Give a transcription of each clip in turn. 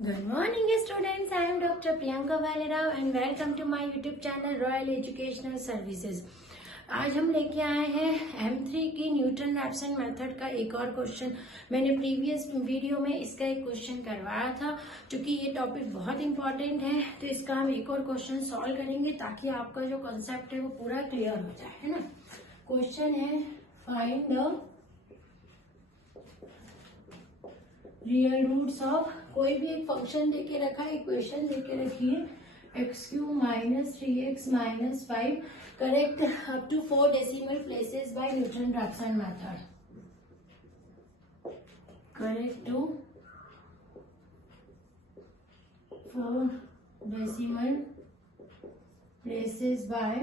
Good morning students, I am Dr. Priyanka Valera and welcome to my YouTube channel Royal Educational Services। आज हम लेके आए हैं M3 की न्यूटन रैप्सन मेथड का एक और क्वेश्चन। मैंने प्रीवियस वीडियो में इसका एक क्वेश्चन करवाया था। क्योंकि ये टॉपिक बहुत इंपॉर्टेंट है तो इसका हम एक और क्वेश्चन सॉल्व करेंगे ताकि आपका जो कॉन्सेप्ट है वो पूरा क्लियर हो जाए, है ना। क्वेश्चन है find the real roots of, कोई भी एक फंक्शन देके रखा है, इक्वेशन देके रखी है x³ minus 3x minus 5 correct up to 4 decimal places by Newton Raphson method. Correct to 4 decimal places by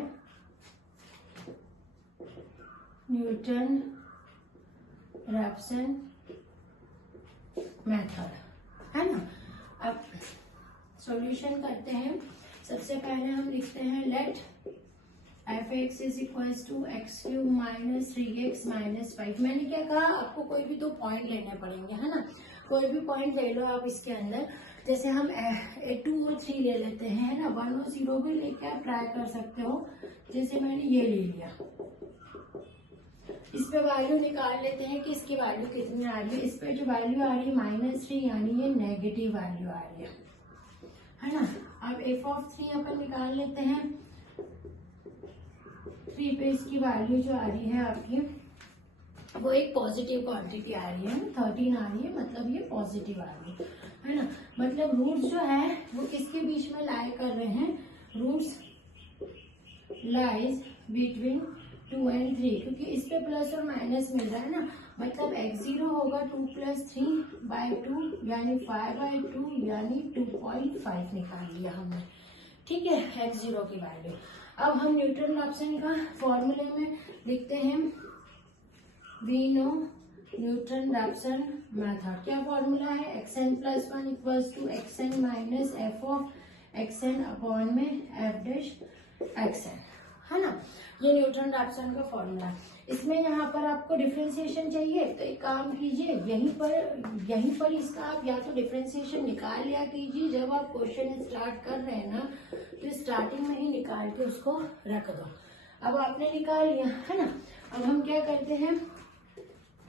Newton Raphson method, है ना। अब सॉल्यूशन करते हैं। सबसे पहले हम लिखते हैं let f(x) is equals to x³ minus 3x minus 5। मैंने क्या कहा, आपको कोई भी दो पॉइंट लेने पड़ेंगे, है ना। कोई भी पॉइंट ले लो आप इसके अंदर। जैसे हम 2 और 3 ले लेते हैं, है ना। 1 और 0 भी लेके आप ट्राई कर सकते हो। जैसे मैंने ये ले लिया, इस पे वैल्यू निकाल लेते हैं कि इसकी वैल्यू कितनी आ रही है। इस पे जो वैल्यू आ रही है -3, यानी ये नेगेटिव वैल्यू आ रही है ना। अब f(3) अपन निकाल लेते हैं। 3 पे इसकी वैल्यू जो आ रही है आपकी वो एक पॉजिटिव क्वांटिटी आ रही है, 13 आ रही है, मतलब ये पॉजिटिव आ रही है ना। मतलब रूट्स जो है वो किसके बीच में लाई कर रहे हैं, रूट्स लाइज बिटवीन 2 and 3, क्योंकि इस पे प्लस और माइनस मिल रहा है ना। मतलब x0 होगा 2 + 3/2 यानी 5/2 यानी 2.5 निकाल लिया हमने, ठीक है, x0 की वैल्यू। अब हम न्यूटन रैप्सन का फॉर्मूले में लिखते हैं we know Newton Raphson method. क्या फॉर्मूला है, xn + 1 equals to xn minus f(xn) upon में f'(xn), है ना। ये न्यूटन रैप्सन का फॉर्मूला। इसमें यहाँ पर आपको डिफरेंशिएशन चाहिए तो एक काम कीजिए, यहीं पर इसका आप या तो डिफरेंशिएशन निकाल लिया कीजिए। जब आप क्वेश्चन स्टार्ट कर रहे हैं ना तो स्टार्टिंग में ही निकाल के उसको रख दो। अब आपने निकाल लिया, है ना। अब हम क्या करते हैं,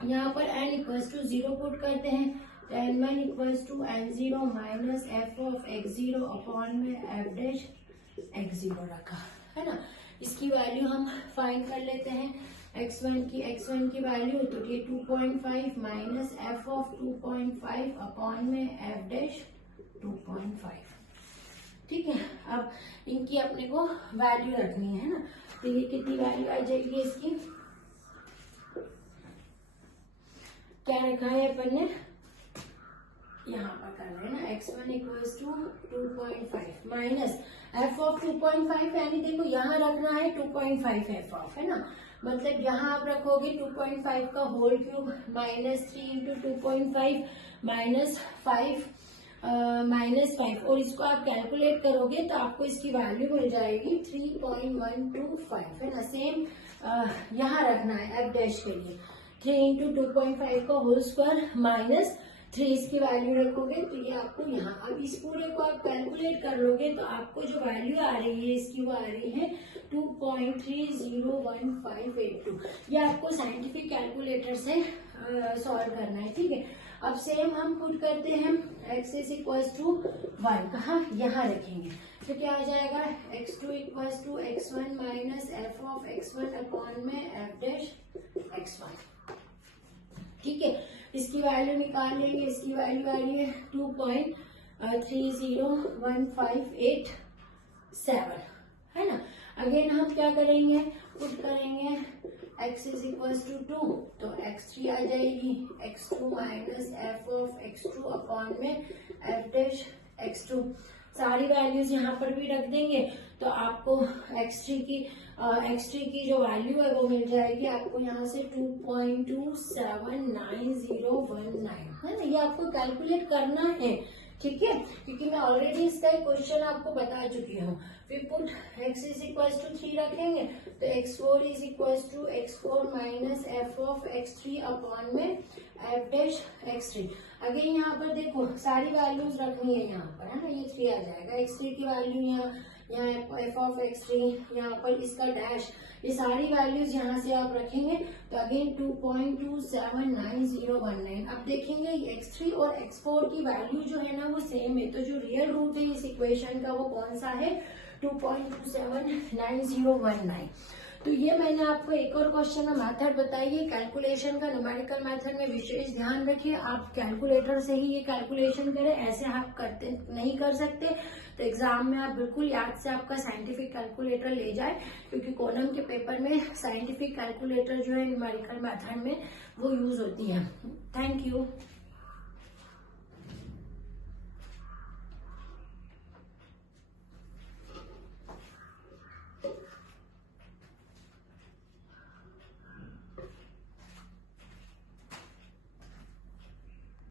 यहाँ पर n इक्वल्स टू 0 पुट करते हैं। तो n1 equals to n0 minus f(x0) upon में f'(x0) रखा, है ना। इसकी वैल्यू हम फाइंड कर लेते हैं। x1 की वैल्यू तो ये 2.5 माइनस f(2.5) अपॉन में f'(2.5), ठीक है। अब इनकी अपने को वैल्यू रखनी है ना। तो ये कितनी वैल्यू आ जाएगी इसकी, क्या रखा है अपन ने, यहाँ पर कर रहे हैं ना। x1 equals to 2.5 minus f(2.5) यानी देखो यहाँ रखना है 2.5 f, है ना। मतलब यहाँ आप रखोगे 2.5 का होल क्यूब -3 × 2.5 -5 और इसको आप कैलकुलेट करोगे तो आपको इसकी वैल्यू मिल जाएगी 3.125, है ना। सेम यहाँ रखना है f' के लिए 3 × 2.5 का होल स्क्वायर माइनस 3 इसकी वैल्यू रखोगे तो ये आपको यहाँ, अब इस पूरे को आप कैलकुलेट कर लोगे तो आपको जो वैल्यू आ रही है इसकी वो आ रही है 2.301582। ये आपको साइंटिफिक कैलकुलेटर से सॉल्व करना है, ठीक है। अब सेम हम पुट करते हैं x इज इक्वल्स टू 1, कहाँ, यहाँ रखेंगे तो क्या आ जाएगा, x2 equals to x1 minus f(x1) upon में f'(x1), ठीक है। इसकी वैल्यू निकाल लेंगे। इसकी वैल्यू आ रही है 2.301587, है ना। अगेन हम क्या करेंगे, पुट करेंगे x इज इक्वल्स टू 2 तो x3 आ जाएगी, x2 माइनस f(x2) अपॉन में f'(x2). सारी वैल्यूज यहाँ पर भी रख देंगे तो आपको x3 की जो वैल्यू है वो मिल जाएगी आपको यहाँ से 2.279019, है ना। ये आपको कैलकुलेट करना है ठीक है, क्योंकि मैं ऑलरेडी इसका एक क्वेश्चन आपको बता चुकी हूँ। फिर put x is equal to 3 रखेंगे तो x4 is equal to x4 minus f of x3 upon में एफ डैश x3। अगेन यहाँ पर देखो सारी वैल्यूज रखनी है यहाँ पर, है ना, ये 3 आ जाएगा, x3 की वैल्यू यहाँ एफ ऑफ x3, यहाँ पर इसका डैश, ये सारी वैल्यूज यहाँ से आप रखेंगे तो अगेन 2.279019। अब देखेंगे x3 और x4 की वैल्यू जो है ना वो सेम है, तो जो रियल रूट है इस इक्वेशन का वो कौन सा है, 2.279019। तो ये मैंने आपको एक और क्वेश्चन में मेथड बताइए कैलकुलेशन का, न्यूमेरिकल मेथड में विशेष ध्यान रखिए, आप कैलकुलेटर से ही ये कैलकुलेशन करें, ऐसे आप करते नहीं कर सकते। तो एग्जाम में आप बिल्कुल याद से आपका साइंटिफिक कैलकुलेटर ले जाए, क्योंकि कॉलम के पेपर में साइंटिफिक कैलकुलेटर जो है न्यूमेरिकल मेथड में वो यूज होती है। Thank you.